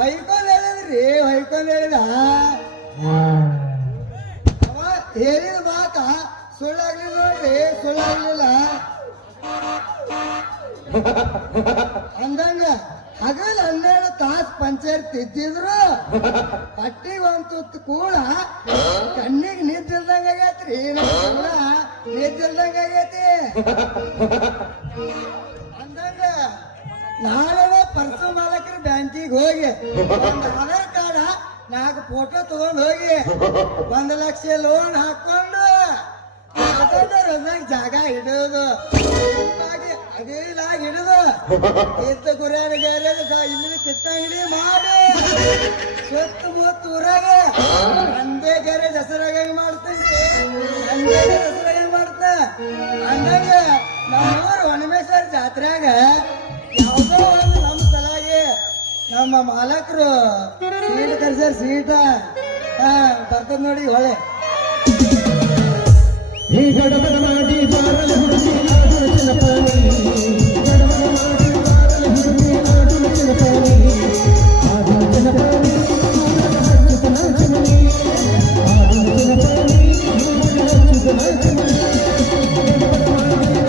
ಹೊಯ್ಕೊಂಡ್ ಹೇಳಿದ್ರಿ ಹೊಯ್ಕೊಂಡ್ ಹೇಳಿದ ಅವ ಹೇಳಿದ ಮಾತ ಸುಳ್ಳಾಗ್ಲಿಲ್ಲ ನೋಡ್ರಿ ಸುಳ್ಳಾಗ್ಲಿಲ್ಲ ಅಂದಂಗ ಹಗಲ್ 12 ತಾಸು ಪಂಚಾಯತ್ ತಿದ್ದಿದ್ರು ಪಟ್ಟಿಗೆ ಒಂದ್ ತುತ್ತು ಕೂಡ ಕಣ್ಣಿಗೆ ನಿದ್ದಿಲ್ದಂಗ ಆಗೈತ್ರಿ ಕೂಡ ನಿದ್ದಿಲ್ದಂಗ ಆಗೈತಿ ಅಂದಂಗ ನಾಳೆ ಪರ್ಸು ಮಾಲಕರ ಬ್ಯಾಂಕಿಗೆ ಹೋಗಿ ಒಂದು ಆಧಾರ್ ಕಾರ್ಡ್ 4 ಫೋಟೋ ತಗೊಂಡ್ ಹೋಗಿ 1 ಲಕ್ಷ ಲೋನ್ ಹಾಕೊಂಡು ಜಾಗ ಹಿಡಿಯೋದು ಅದೇಲಾಗಿ ಹಿಡಿದು ಎತ್ತ ಗುರಿಯಾನ ಇಲ್ಲಿ ಕಿತ್ತ ಹಿಡಿ ಮಾಡಿ ಸುತ್ತಮುತ್ತ ಊರಾಗ ಒಂದೇ ಗ್ಯಾರೇಜ್ ಹೆಸರಾಗ ಮಾಡ್ತೈತಿ ಒಂದೇ ಹೆಸರಾಗ ಮಾಡ್ತ ಅಂದಂಗ ನಮ್ಮೂರು ವನಮೇಶ್ವರ ಜಾತ್ರೆಯಾಗ ಯಾವುದೋ ಒಂದು ನಮ್ಮ ಸಲಾಗಿ ನಮ್ಮ ಮಾಲಕರು ಸೀಟ್ ಕರ್ಸ್ಯಾರ ಸೀಟ ಬರ್ತದ ನೋಡಿ ಹೊಳೆ ಈ ಗಡಬಡ ಮಾಡಿ ಬಾರಲು ಹುಡುಗಿ ನಾಡು ಚಿನ್ನಪಾಣಿ ಗಡಬಡ ಮಾಡಿ ಬಾರಲು ಹುಡುಗಿ ನಾಡು ಚಿನ್ನಪಾಣಿ ಆದ ಚಿನ್ನಪಾಣಿ ಹಚ್ಚುತ್ತ ನಾಚಮಣಿ ಆದ ಚಿನ್ನಪಾಣಿ ಹಚ್ಚುತ್ತ ನಾಚಮಣಿ ಗಡಬಡ ಮಾಡಿ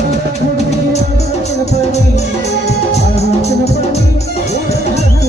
ಬಾರಲು ಹುಡುಗಿ ನಾಡು ಚಿನ್ನಪಾಣಿ ಆದ ಚಿನ್ನಪಾಣಿ ಹಚ್ಚುತ್ತ ನಾಚಮಣಿ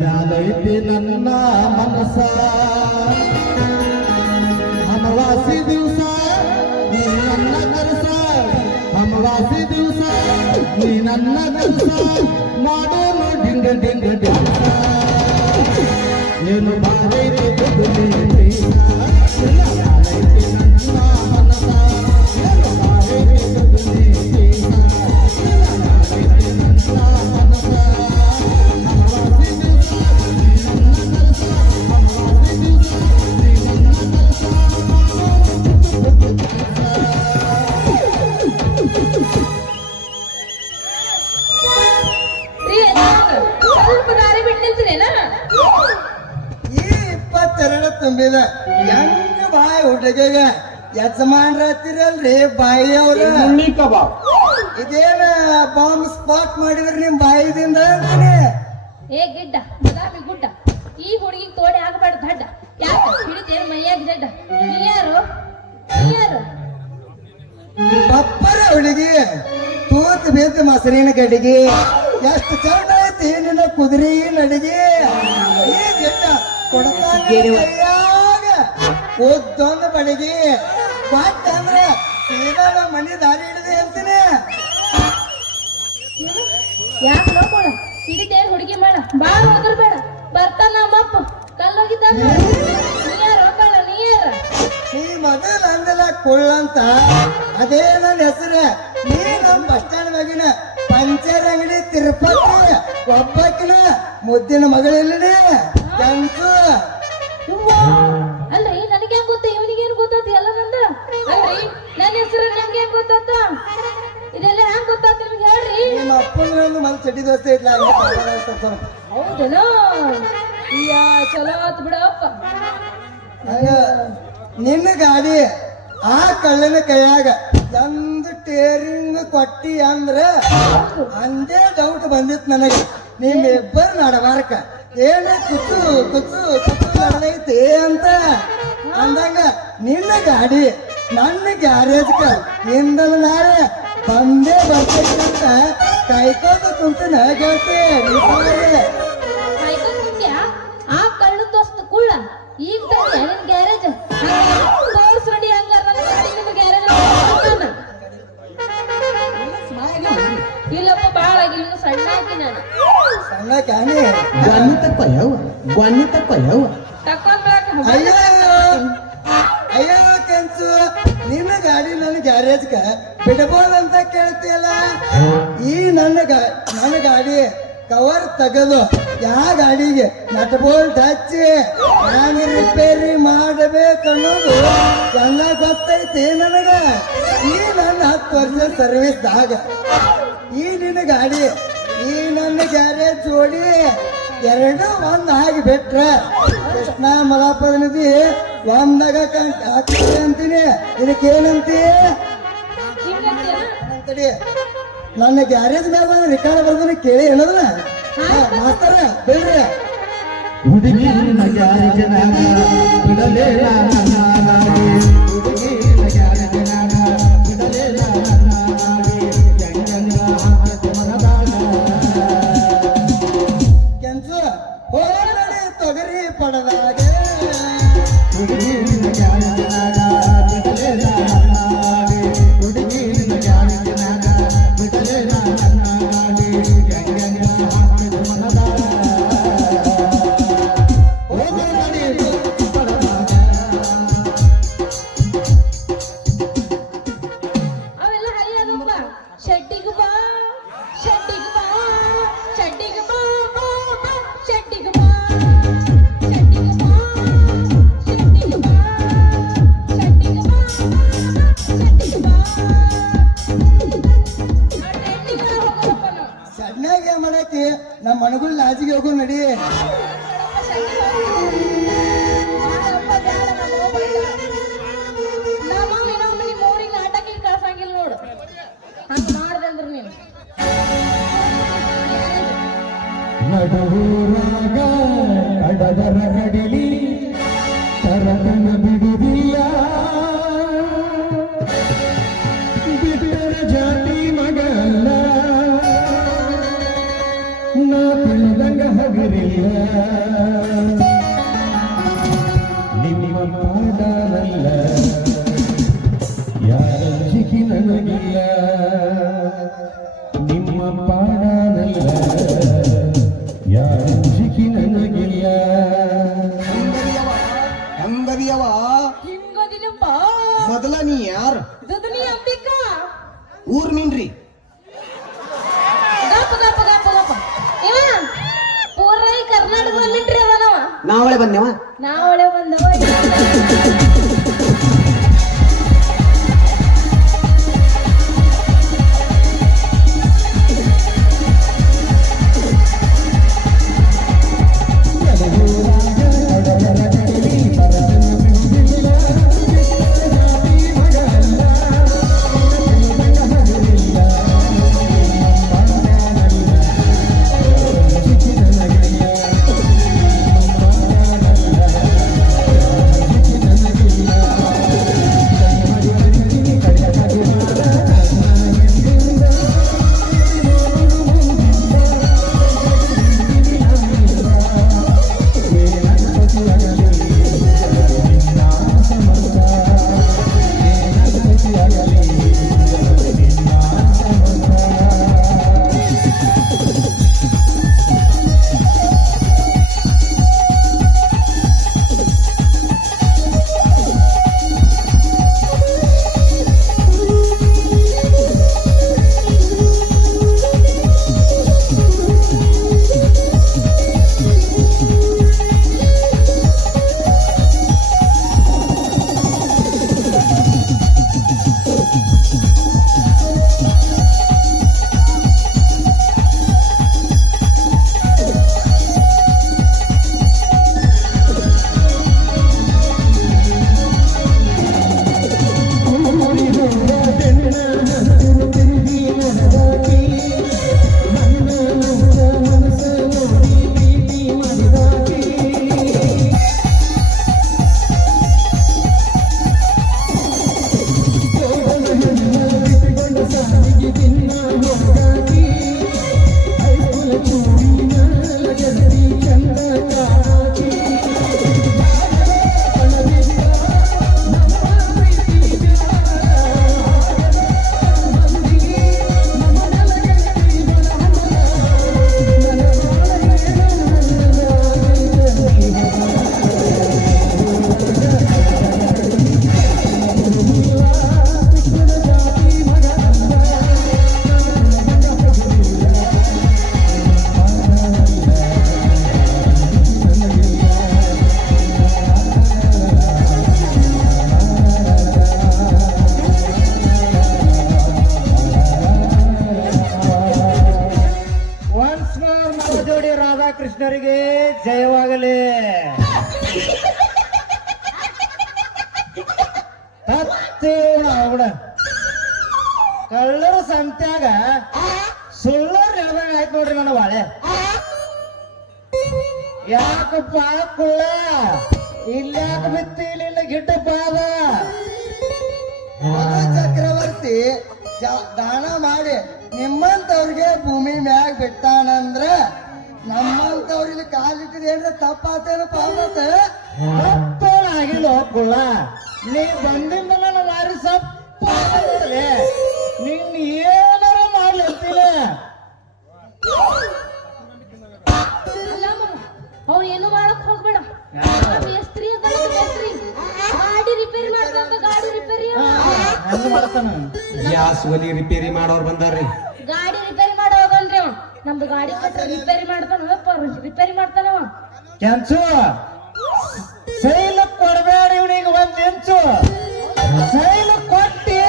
ಮ್ಯಾಲೈತಿ ನನ್ನ ಮನಸ ಅಮವಾಸಿ ದಿವಸ ನೀ ನನ್ನ ಕನಸ ಅಮವಾಸಿ ದಿವಸ ನೀ ನನ್ನ ಕನಸ ಮಾಡೋನು ಡಿಂಗ ಡಿಂಗ ಡಿಂಗ ಏನು ಬಾರೈತಿ ಮ್ಯಾಲೈತಿ ನನ್ನ ಮನಸ ಏನು ಬಾರೈತಿ I'm ಹೊಡಿತೀನೇನ ಈ 22 ತುಂಬಿದ ಹೆಂಗ ಬಾಯಿ ಹುಡುಗಗ ಯಜಮಾನ್ರ ಹತ್ತಿರಲ್ರಿ ಬಾಯಿ ಅವ್ರ ಮುನ್ನಿ ಕಬಾಬ್ ಇದೇನ ಬಾಂಬ್ ಸ್ಪಾಟ್ ಮಾಡಿದ್ರಿ ನಿಮ್ ಬಾಯಿದಿಂದ ಅಂತಾನೆ. ಏ ಗಿಡ್ಡ ಬದಾಮಿ ಗುಡ್ಡ ಈ ಹುಡುಗಿಗೆ ತೋಡೆ ಆಗಬಾರ್ದು ದಡ್ಡ ಯಾಕೆ ಹಿಡಿತೇನು ಮೈಯಾಗ ಜಡ್ಡ ನೀ ಯಾರು ಬಪ್ಪರ ಹುಡುಗಿ ತೂತ್ ಬಿದ್ದ ಮೊಸರಿನ ಗಡಿಗೆ ಎಷ್ಟು ಚಂದ ಐತಿ ನಿನ್ನ ಕುದುರೆ ನಡಿಗೆ ಈ ಗಿಡ್ಡ ಕೊಡ್ತಾನ ಕೈಯಾಗ ಉದ್ದೊಂದು ಬಡಿಗೆ ಕೊಟ್ಟ ಅಂದ್ರೆ ಸೀದಾ ನಮ್ಮ ಮನೆ ದಾರಿ ಹಿಡಿದು ಹೇಳ್ತೀನಿ. ಯಾಕೆ ನೋಡ್ಕೊಳ ಹಿಡಿತೇನು ಹುಡುಗಿ ಮಾಡ ಬಾಳ ಹೋದ್ರಬೇಡ ಬರ್ತಾನ ನಮ್ಮಪ್ಪ ಕಲ್ಲೋಗಿದ್ದಾಗ ನೀ ಯಾರು ಕಳ್ಳ ನೀ ಯಾರ ನೀ ಮೊದಲು ಅಂದಲ್ಲ ಕುಳ್ಳಂತ ಅದೇ ನನ್ನ ಹೆಸರು. ನೀ ನಮ್ ಬಸ್ ಸ್ಟ್ಯಾಂಡ್ ಮಗಿನ ಪಂಚರ್ ಅಂಗಡಿ ತಿರುಪತಿ ಒಬ್ಬಕಿನ ಮುದ್ದಿನ ಮಗಳಿಲ್ಲನೇ ಕೆಂಚು. ಯವ್ವಾ, ಅಲ್ರಿ ನನಗೆ ಹೆಂಗ್ ಗೊತ್ತ ಇವನಿಗೇನು ಗೊತ್ತಾತ ಎಲ್ಲ ನಂದ ಅಲ್ರಿ ನನ್ನ ಹೆಸರು ನಮ್ಗೆ ಹೆಂಗ್ ಗೊತ್ತಾತ ಇದೆಲ್ಲ ಹೆಂಗ್ ಗೊತ್ತಾತ ನಿಮ್ಗೆ ಹೇಳ್ರಿ ನಿಮ್ಮ ಅಪ್ಪನ ಮಲ್ ಚಡ್ಡಿ ದೋಸ್ತ ಇಟ್ಲ ಹೌದೇನೋ ಇಯ್ಯ ಚಲೋ ಆತ್ ಬಿಡಪ್ಪ ಹಂಗ ನಿನ್ನ ಗಾಡಿ ಆ ಕಳ್ಳನ ಕೈಯಾಗ ಒಂದು ಟೇರಿಂಗ್ ಕೊಟ್ಟಿ ಅಂದ್ರ ಅಂದೇ ಡೌಟ್ ಬಂದಿತ್ತು ನನಗೆ ನಿಮ್ ಇಬ್ಬರು ನಡಬಾರಕ ಏನ ಕುಚ್ಚು ಕುಚ್ಚು ಕುಚ್ಚು ನಡೆದೈತಿ ಅಂತ ಅಂದಂಗ ನಿನ್ನ ಗಾಡಿ ನನ್ನ ಗ್ಯಾರೇಜ್ಕ ಹಿಂದಲ ನಾಳೆ ಬಂದೇ ಬರ್ತೈತಂತ ಕಾಯ್ಕೋತ ಕುಂತನ ಗೆಳತಿ ಕಾಯ್ಕೊಂಡ್ ಕುಂತ್ಯಾ? ಆ ಕಳ್ಳ ದೋಸ್ತ ಕುಳ್ಳ ಈಗ ತಂದೆ ನಿನ್ ಗ್ಯಾರೇಜ್ ತೋರ್ಸ್ ರೆಡಿ ಹಂಗಾರ ನನ್ನ ಗಾಡಿ ನಿಮ್ಮ ಗ್ಯಾರೇಜ್ ಇಲ್ಲಪ್ಪ ಬಾಳ ಆಗಿಲ್ಲ ಇನ್ನು ಸಣ್ಣ ಹಾಕಿ ನಾನು ಸಣ್ಣ ಕಾಣಿ ಗ್ವಾನಿ ತಪ್ಪ ತಕೊಂಡ್ ಬರಾಕ ಅಯ್ಯೋ ಅಯ್ಯೋ ಕೆಂಚು ನಿನ್ನ ಗಾಡಿ ನನ್ನ ಗ್ಯಾರೇಜ್ಗ ಬಿಡಬಹುದಂತ ಕೇಳ್ತಿಯಲ್ಲ ಈ ನನ್ನ ಗಾಡಿ ಕವರ್ ತೆಗೆದು ಯಾವ ಗಾಡಿಗೆ ನಟ್ ಬೋಲ್ಟ್ ಹಚ್ಚಿ ಹ್ಯಾಂಗ ರಿಪೇರಿ ಮಾಡಬೇಕನ್ನೋದು ಎಲ್ಲ ಗೊತ್ತೈತಿ ನನಗ. ಈ ನನ್ನ 10 ವರ್ಷ ಸರ್ವಿಸ್ದಾಗ ಈ ನಿನ್ನ ಗಾಡಿ ಈ ನನ್ನ ಗ್ಯಾರೇಜ್ ಜೋಡಿ ಎರಡು ಒಂದ್ ಆಗಿ ಬಿಟ್ರೆ ಕೃಷ್ಣ ಮಲಾಪದ ನದಿ ಒಂದಾಗ ಹಾಕ್ತೀವಿ ಅಂತೀನಿ. ಇದಕ್ಕೇನಂತಿ ಅಂತಡಿ ನನ್ನ ಗ್ಯಾರೇಜ್ ಮ್ಯಾಗ ಒಂದು ರಿಕಾರ್ಡ್ ಬರ್ದನ ಕೇಳಿ ಏನದನ ಮಾಸ್ತರ ಬಿಡ್ರಿ ಹುಡುಗಿ ಗ್ಯಾರೇಜನಾಗ ಬಿಡಲೇ ನಾಡಿ ಹುಡುಗಿ ಗ್ಯಾರೇಜನಾಗ ಬಿಡಲೇ ನಾಡಿ ಹೆಂಗಂಗ ಹಾಕಿ ಮನದಾಗ ಕೆಂಚು ಹೋಗಲಿ ತೊಗರಿ ಪಡದಾಗ ಹುಡುಗಿ ಗ್ಯಾರೇಜನಾಗ ಬಿಡಲೇ ನಾಡಿ ಹುಡುಗಿ ಗ್ಯಾರೇಜನಾಗ ಬಿಡಲೇ ನಾಡಿ ಹೆಂಗಂಗ ಹಾಕಿ ಮನದಾಗ ಅವೆಲ್ಲ ಹರಿಯಲ್ಲಪ್ಪ ಶೆಟ್ಟಿಗೆ ಬಾ ಶೆಟ್ಟಿಗೆ ಬಾ ಶೆಟ್ಟಿಗೆ ಬಾ ಶೆಟ್ಟಿಗೆ ಬಾ ಶೆಟ್ಟಿಗೆ ಬಾ ಶೆಟ್ಟಿಗೆ ಬಾ ಶೆಟ್ಟಿಗೆ ಬಾ ಶೆಟ್ಟಿಗೆ ಬಾ ಟ್ರೆಂಡಿಂಗ್ ಹೋಗೋದಪ್ಪ ನಾವು ಸಣ್ಣಾಗ ಏನ್ ಮಾಡೈತಿ ನಮ್ಮ ಮನಗುಳ್ ಲಾಜಿಗೆ ಹೋಗು ನಡಿ. ಕಳ್ಸಂಗಿಲ್ಲ ನೋಡು ಹಂಗ ಮಾಡ್ದೆ ಅಂದ್ರ ನೀನು ನಡುವೂರಾಗ ಕಡದರ ಕಡಿಲಿ ತರತನ ಬಿಡುದಿಲ್ಲ ಬಿಟ್ಟರ ಜಾತಿ ಮಗಲ್ಲ ನಾ ತಿಳಿದಂಗ ಹಗರಿಲ್ಲ ನಿಮ್ಮ ಪಾಡನಲ್ಲ ಯಾರ ಜಿಗಿ ನನಗಿಲ್ಲ ನಿಮ್ಮ ಪಾಡನಲ್ಲ ಯಾರ ಜಿಗಿ ನನಗಿಲ್ಲ ಹೆಂಗದಿಯವ ಹಿಂಗದಿನಪ್ಪ ಮೊದಲ ನೀ ಯಾರು ದುದನಿ ಅಂಬಿಕಾ ಊರ್ ನಿನ್ರಿ ಗಪ್ಪ ಗಪ್ಪ ಗಪ್ಪ ಗಪ್ಪ ಇವ ಪೂರ ಈ ಕರ್ನಾಟಕದಲ್ಲಿಟ್ರಿ ಅವನವ ನಾವಳೆ ಬಂದೇವ ನಾವಳೆ ಬಂದವ ಕೃಷ್ಣರಿಗೆ ಜಯವಾಗಲಿ. ಅವಡ ಕಳ್ಳರ ಸಂತ್ಯಾಗ ಸುಳ್ಳರ್ ಹೇಳ್ದಂಗ ಆಯ್ತು ನೋಡ್ರಿ ನನ್ನ ಬಾಳೆ. ಯಾಕಪ್ಪ ಕುಳ್ಳ ಇಲ್ಲಾಕ ಬಿತ್ತಿ ಇಲ್ಲ ಗಿಡ್ಡಪ್ಪ ಅದ ಚಕ್ರವರ್ತಿ ದಾನ ಮಾಡಿ ನಿಮ್ಮಂತವ್ರಿಗೆ ಭೂಮಿ ಮ್ಯಾಗ ಬಿಟ್ಟಾನಂದ್ರ ನಮ್ಮಂತವ್ರಿಗೆ ಕಾಲಿಟ್ಟಿದ ಏನ್ರ ತಪ್ಪಾತೇನಪ್ಪ ಮತ್ತ ತಪ್ಪೇನಾಗಿಲ್ಲ ಕುಳ್ಳ. ನೀ ಬಂದಿಂದ ನನ್ನ ಮಾರಿ ಸಪ್ಪಾಗಲೇ ನಿನ್ ಏನಾರ ಮಾಡ್ಲಿ ಅಂತಿಲ್ಲ. ಅವ್ನು ಏನು ಮಾಡಕ್ ಹೋಗ್ಬೇಡ. ಮೇಸ್ತ್ರಿ ಅದ ಮೇಸ್ತ್ರಿ ಗಾಡಿ ರಿಪೇರಿ ಮಾಡ್ದಂತ ಗಾಡಿ ರಿಪೇರಿ ಹಂಗ ಮಾಡ್ತಾನ. ಗ್ಯಾಸ್ ಒಲಿ ರಿಪೇರಿ ಮಾಡೋರ್ ಬಂದಾರ್ರಿ. ಗಾಡಿ ರಿಪೇರಿ ಮಾಡೋಗನ್ರಿ ಅವ. ನಮ್ದು ಗಾಡಿ ಕಟ್ಟ ರಿಪೇರಿ ಮಾಡ್ತಾನ ರಿಪೇರಿ ಮಾಡ್ತಾನವ. ಕೆಂಚು ಸೈಲ ಕೊಡಬೇಡ ಇವನಿಗೆ ಒಂದ್ ಇಂಚು ಸೈಲ ಕೊಟ್ಟಿ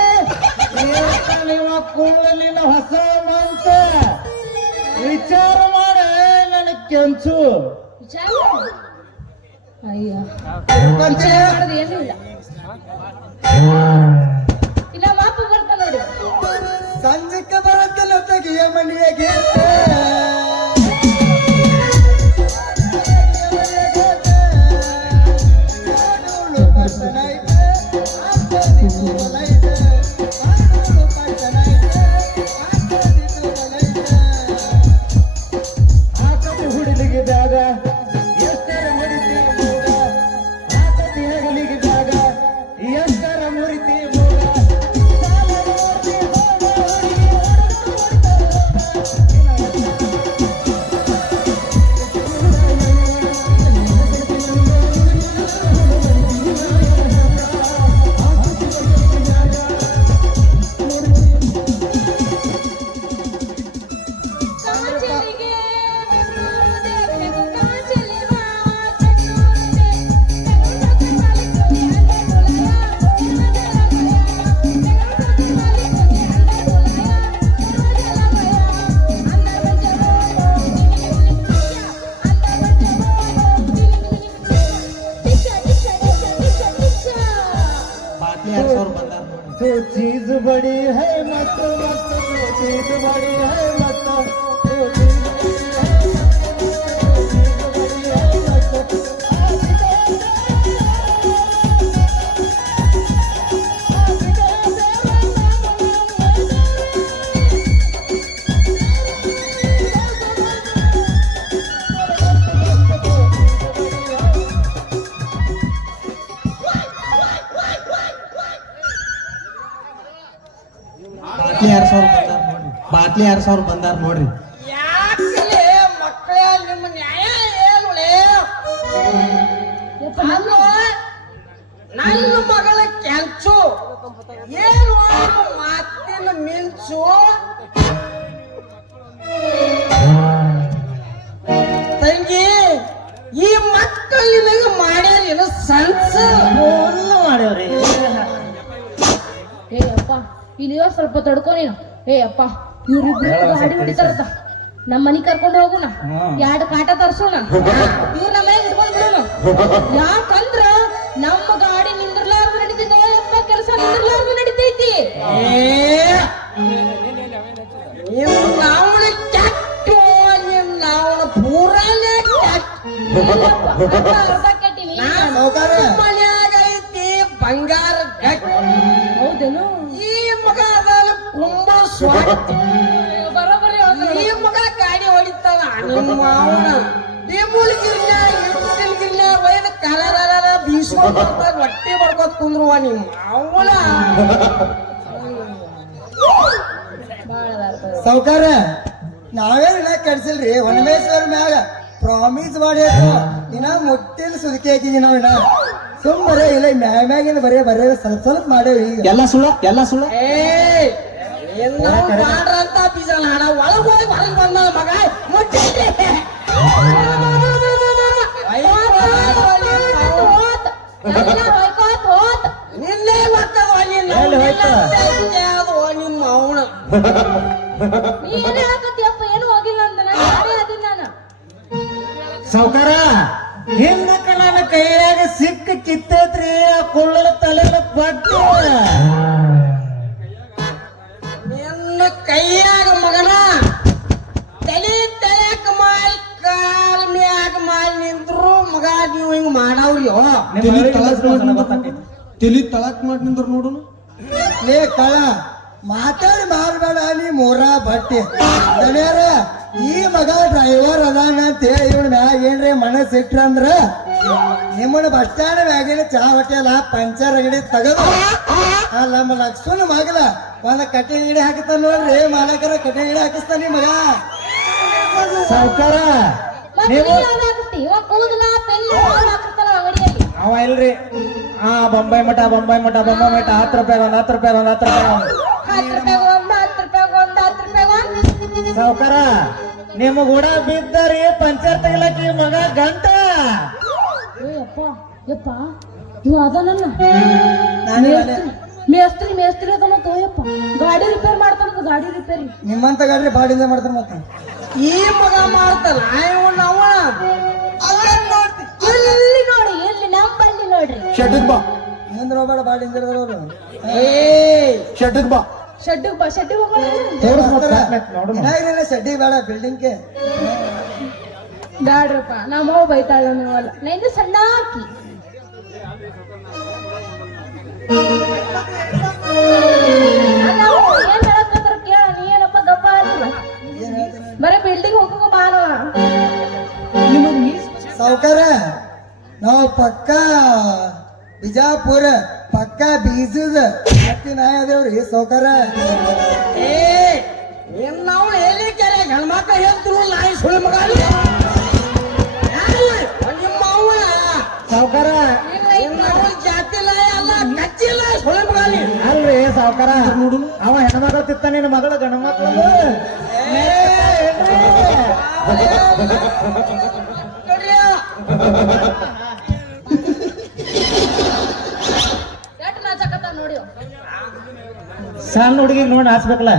ಕುಳ್ಳಲಿನ ಹೊಸ ಮಂಚ ವಿಚಾರ ಮಾಡ ನನಗೆ ಕೆಂಚು. ವಿಚಾರ ಅಯ್ಯ ಮಾಡೋದು ಏನೂ ಇಲ್ಲ. ಇಲ್ಲ ಮಾಪ ಬರ್ತಾ ನೋಡಿ. ಸಂಜೆಕ್ಕೆ ಬರುತ್ತಲ್ಲ ತೆಗಿಯ ಮನೆಯಾಗೆ ಹುಡಿಲಿಗಿದಾಗ ಎಷ್ಟರ ಮುರಿತಿ ಮೂಗ ಆಕತಿ ಹೆಗಲಿಗಿದಾಗ ಎಷ್ಟರ ಮುರಿತಿ ಮೂಗ जो चीज बड़ी है मत मत जो चीज बड़ी है मत जो चीज बड़ी है मत ಬಾಟ್ಲಿ 2000 ಬಂದಾರ ನೋಡ್ರಿ. ಯಾಕಲೇ ಮಕ್ಕಳೇ ನಿಮ್ಮ ನ್ಯಾಯ ಏನುಲೇ? ನನ್ನ ಮಗಳ ಕೆಂಚು ಏನು ಮಾತಿನ ಮಿಂಚು ತಂಗಿ ಈ ಮಕ್ಕಳು ನಿನಗೆ ಮಾಡ್ಯಾರೇನು ಸನ್ಸ ಮಾಡ್ಯಾವ್ರಿ. ಏ ಅಪ್ಪ ಇಲ್ಲಿ ಸ್ವಲ್ಪ ತಡ್ಕೊ ನೀನು. ಏ ಅಪ್ಪ ಇವ್ರಿಬ್ರು ಗಾಡಿ ಹೊಡಿತಾರತ್ತ ನಮ್ಮ ಮನಿ ಕರ್ಕೊಂಡು ಹೋಗೋಣ. 2 ಕಾಟ ತರ್ಸೋಣ. ಇವ್ರ ನಮ್ಮ ಮನೆಗೆ ಇಟ್ಕೊಂಡ್ ಬಿಡೋಣ. ಯಾಕಂದ್ರ ನಮ್ಮ ಗಾಡಿ ನಿಂದ್ರಲಾರ್ದು ನಡೀತಿದ್ದ ಕೆಲಸ ನಿಂದ್ರಲಾರ್ದು ನಡೀತೈತಿ. ನಾವಳ ಕೆಟ್ಟು ನಾವಳ ಪೂರಾನೇ ಅರ್ಧ ಕೆಟ್ಟಿನಿ. ಮನ್ಯಾಗ ಐತಿ ಬಂಗಾರ ಹೌದೇನು? ಈ ಮಗ ಅದಾನ ಕುಂಬ ಸ್ವಾಟ್. ಬರೋಬರಿ ಈ ಮಗ ಗಾಡಿ ಹೊಡಿತಾನ ನಿಮ್ಮ ಅವನ ಗಿರ್ನ ಒಯ್ದ ಕಲರ ಬೀಸ್ಕೊಂಡ್ ಬರ್ತಾರ ಹೊಟ್ಟೆ ಬಡ್ಕೋತ್ ಕುಂದ್ರುವ ನಿಮ್ಮ ಅವನ ಸಾವ್ಕಾರ ನಾವೇನ ಕೆಡ್ಸಿಲ್ರಿ ಹೊನಮೇಶ್ವರ ಮ್ಯಾಗ ಪ್ರಾಮಿಸ್ ಮಾಡಿ ಇನ್ನ ಮುಟ್ಟಿನ ಸುದಕಿ ಹಾಕಿದೀವಿ ನಾವ್ ಇನ್ನ ಸುಮ್ ಬರೇ ಇಲ್ಲ ಮ್ಯಾಗಿನ ಬರೇ ಸ್ವಲ್ಪ ಮಾಡೇವಿ ಈಗ. ಎಲ್ಲ ಸುಳ್ಳ ಮಾಡ್ರಂತ ಬೀಜಲ್ ಹಣ ಒಳಗ್ ಹೋಗಿ ಹೊರಗೆ ಬಂದ ಮಗ ಮುಟ್ಟೈತಿ. ನಿನ್ನೆ ಗೊತ್ತದ ನಿಮ್ಮ ಅವನ ನೀನೇ ಹಾಕತ್ತಿಯಪ್ಪ ಏನು ಹೋಗಿಲ್ಲ ಅಂತ ನಾನು ಯಾರೇ ಅದೀನಿ ನಾನು. ಸಾವ್ಕಾರ ಹಿಂದಕ್ಕ ನನ್ನ ಕೈಯಾಗ ಸಿಕ್ಕ ಕಿತ್ತೈತ್ರಿ ಆ ಕುಳ್ಳನ ತಲೆನ ಪಟ್ಟು ನಿನ್ನ ಕೈಯಾಗ ಮಗನ ತಲೆ ತಲೆಯಾಕ ಮಾಡಿ ಕಾಲ್ ಮ್ಯಾಗ ಮಾಡಿ ನಿಂತ್ರು ಮಗ ನೀವು ಹಿಂಗ್ ಮಾಡವ್ರಿ ತಲಿ ತಳಕ್ ಮಾಡಿ ನಿಂದ್ರ ನೋಡುನು ಲೇ ಕಳ ಮಾತಾಡಿ ಮಾರ್ಬೇಡ ನೀ ಮೂರ ಬಟ್ಟೆ ದಣಿಯರ ಈ ಮಗ ಡ್ರೈವರ್ ಅದಾನ ಅಂತ ಹೇಳಿ ಇವನ್ ಮ್ಯಾಗ ಏನ್ರಿ ಮನಸ್ಸು ಇಟ್ರ ಅಂದ್ರ ನಿಮ್ಮನ್ನ ಬಸ್ ಸ್ಟ್ಯಾಂಡ್ ಮ್ಯಾಗಿನ ಚಾ ಹೋಟೆಲ್ ಪಂಚರ್ ಅಂಗಡಿ ತಗದು ನಮ್ಮ ಲಕ್ಷ್ಮಣ ಮಗಲ ಒಂದ್ ಕಟ್ಟೆ ಗಿಡಿ ಹಾಕುತ್ತಾನ ನೋಡ್ರಿ ಮಾಲಕರ ಕಟ್ಟೆ ಗಿಡಿ ಹಾಕಿಸ್ತಾನ ಮಗ ಸಾವ್ಕಾರ ನೀವು ಇವ ಕೂದಲ ಪೆನ್ನು ಹಾಕಿರ್ತಾನ ಅಂಗಡಿಯಲ್ಲಿ ಅವ ಇಲ್ರಿ ಬೊಂಬಾಯಿ ಮಠ 10 ರೂಪಾಯಿ ಒಂದ್ 10 ರೂಪಾಯಿ ಒಂದ್ 10 ರೂಪಾಯಿ ಒಂದ್ 10 ರೂಪಾಯಿ ಒಂದು 10 ರೂಪಾಯಿ ಒಂದು 10 ರೂಪಾಯಿ ಒಂದು ಸಾವ್ಕಾರ ನಿಮ್ ಕೂಡ ಬಿದ್ದರಿ ಪಂಚರ್ ತೆಗಿಲಕ್ಕಿ ಮಗ ಗಂಟ ಯಪ್ಪ ಯಪ್ಪ ಇವ ಅದನಲ್ಲ ಮೇಸ್ತ್ರಿ ಅದನ್ನ ತೋಯಪ್ಪ ಗಾಡಿ ರಿಪೇರ್ ಮಾಡ್ತಾನ ಗಾಡಿ ರಿಪೇರಿ ನಿಮ್ಮಂತ ಗಾಡ್ರಿ ಬಾಡಿಂದ ಮಾಡ್ತಾರ ಮತ್ತೆ ಈ ಮಗ ಮಾಡ್ತಾನ ನಾವು ಎಲ್ಲಿ ನೋಡಿ ಎಲ್ಲಿ ನಮ್ಮಲ್ಲಿ ನೋಡ್ರಿ ಶೆಡ್ಡಿಗ್ ಬಾ ಮುಂದೆ ಹೋಗ್ಬೇಡ ಬಾಡಿಂದ ಶೆಡ್ಡಿಗ್ ಬಾ ಶೆಡ್ಡಿಗೆ ಹೋಗೋಣ ಶೆಡ್ಡಿ ಬೇಡ ಬಿಲ್ಡಿಂಗ್ಗೆ ಬ್ಯಾಡ್ರಪ್ಪ ನಮ್ಮವ್ ಬೈತಾಳ ನೀವಲ್ಲ ನೈದು ಸಣ್ಣ ಹಾಕಿ ಏನ್ ಹೇಳಕ್ಕಂದ್ರ ಕೇಳ ನೀ ಏನಪ್ಪ ಗಪ್ಪ ಆಗಿಲ್ಲ ಬರೀ ಬಿಲ್ಡಿಂಗ್ ಹೋಗೋ ಮಾನವ ಸಾವ್ಕಾರ ನಾವು ಪಕ್ಕ ಬಿಜಾಪುರ ಪಕ್ಕ ಬೀಜದ ಹತ್ತಿ ನಾಯ ಅದೇವ್ರಿ ಸಾವ್ಕಾರ ನಾವು ಹೇಳಿ ಕೆರೆ ಗಂಡ್ಮಕ್ಳ ಹೇಳ್ತಿರು ನಾಯಿ ಸುಳಿ ಮಗ ನಿಮ್ಮ ಅವಳ ಸಾವ್ಕಾರ ನಾವು ಜಾತಿ ನಾಯಿ ಅಲ್ಲ ಕಚ್ಚಿ ನಾಯಿ ಸುಳಿ ಮಗ ಅಲ್ರಿ ಸಾವ್ಕಾರ ಅವ ಹೆಣ್ಮಗಳು ತಿತ್ತ ನಿನ್ನ ಮಗಳು ಗಂಡ ಮಕ್ಳು ಎಟ್ ನಾಚಕತ್ತ ನೋಡಿ ಸಣ್ಣ ಹುಡುಗಿಗೆ ನೋಡಿ ಹಾಸ್ಬೇಕಲ್ಲ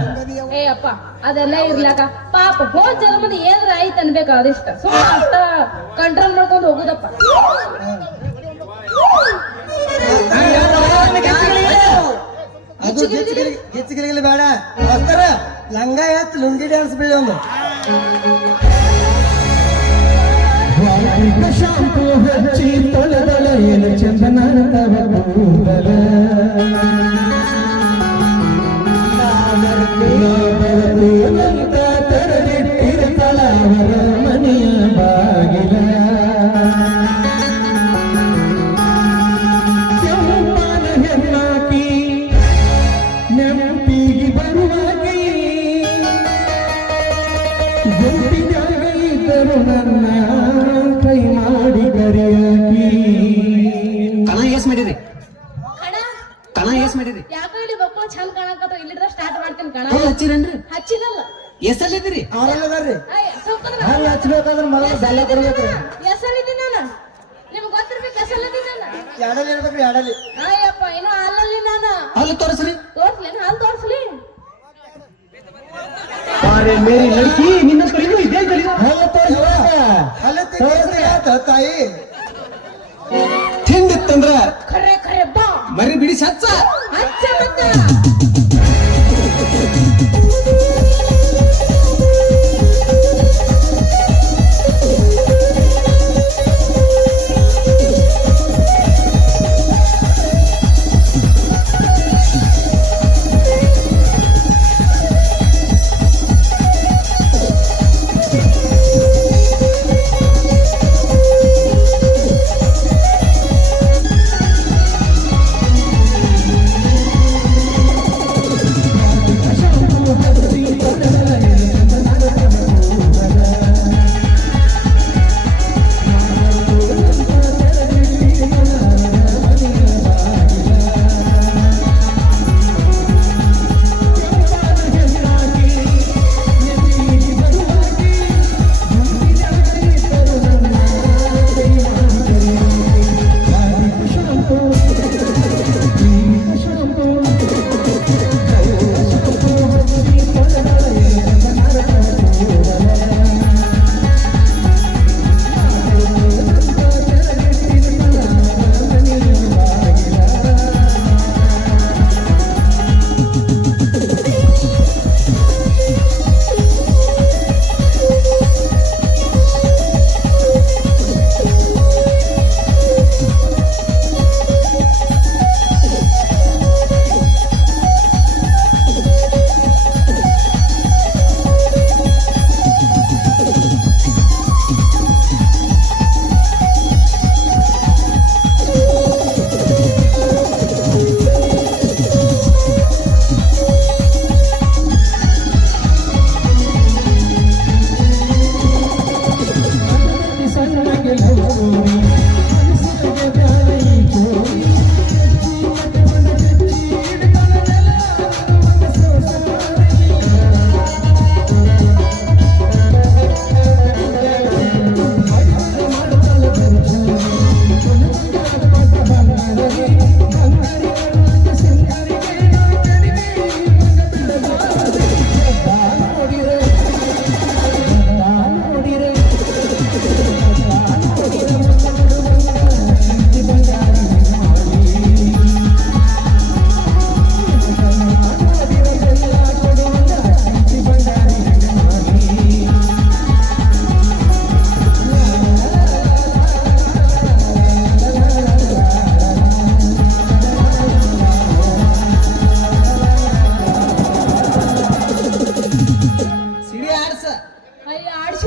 ಏ ಅಪ್ಪ ಅದೆಲ್ಲ ಇರ್ಲಾಕ ಪಾಪ ಹೋದ್ ಜನ್ಮದ ಏನ್ರ ಆಯ್ತು ಅನ್ಬೇಕ ಅದಿಷ್ಟ ಸುಮ್ಮನೆ ಅಷ್ಟ ಕಂಟ್ರೋಲ್ ಮಾಡ್ಕೊಂಡು ಹೋಗುದಪ್ಪ ಅದು ಗಿಚ್ಚಿಗಿಲಿ ಬೇಡ ಮಾಸ್ತರ ಲಂಗ ಎತ್ ಲುಂಗಿ ಡ್ಯಾನ್ಸ್ ಬೀಳಿ ಒಂದು ಶಾಂಪು ಹಚ್ಚಿ ತೊಳೆದಳ ಏನು ಚಂದನ ತವ ಕೂದಲ ಅಂತ ತೆರೆದಿಟ್ಟಿರ್ತಾಳ ಅವರ ಮನೆಯ ಬಾಗಿಲ ಕೆಂಪಾನ ಹೆಣ್ಣಾಕಿ ನೆನಪಿಗೆ ಬರುವಾಗಿ ಗುಂಪಿನಾಗ ಇದ್ದರು ನನ್ನ ಕೈ ಮಾಡಿ ಕರೆಯಾಕಿ ಕಣ ಎಸ್ ಮಾಡಿರಿ ಕಣ ಕಣ ಎಸ್ ಮಾಡಿರಿ ಯಾಕೋ ಇಲ್ಲಿ ಮಕ್ಕಳು ಚಂದ ಕಾಣಕತ್ತ ಇಲ್ಲಿ ಸ್ಟಾರ್ಟ್ ಮಾಡ್ತೀನಿ ಕಣ ಹಚ್ಚಿರೇನ್ರಿ ಹಚ್ಚಿದಲ್ಲ ಎಸಲ್ಲಿದ್ದೀರಿ ಅವರಲ್ಲದಾರ್ರಿ ಅಲ್ಲಿ ಹಚ್ಬೇಕಾದ್ರೆ ಮೊದಲು ಬೆಲ್ಲ ಕೊಡ್ಬೇಕ್ರಿ ಎಸಲಿದ್ದೀನಿ ನಾನು ನಿಮ್ಗೆ ಗೊತ್ತಿರ್ಬೇಕು ಎಸಲಿದ್ದೀನಿ ನಾನು ಎಡಲಿ ಇರ್ಬೇಕ್ರಿ ಎಡಲಿ ಅಯ್ಯಪ್ಪ ಇನ್ನು ಹಾಲಲ್ಲಿ ನಾನು ಅಲ್ಲಿ ತೋರಿಸ್ರಿ ತೋರ್ಸ್ಲೇನು ಹಾಲು ತೋರ್ಸ್ಲಿ ಅರೆ ಮೇರಿ ಲಡ್ಕಿ ನಿನ್ನ ಕಡೆಗೂ ಇದೇ ಕಲಿ ಅಲ್ಲಿ ತಾಯಿ ತಿಂದಿತ್ತಂದ್ರ ಖರೆ ಖರೆ ಬಾ ಮರಿ ಬಿಡಿಸಿ ಹಚ್ಚ ಹಚ್ಚ ಮತ್ತೆ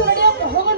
ನಡಿಯಪ್ಪ ಹೋಗೋಣ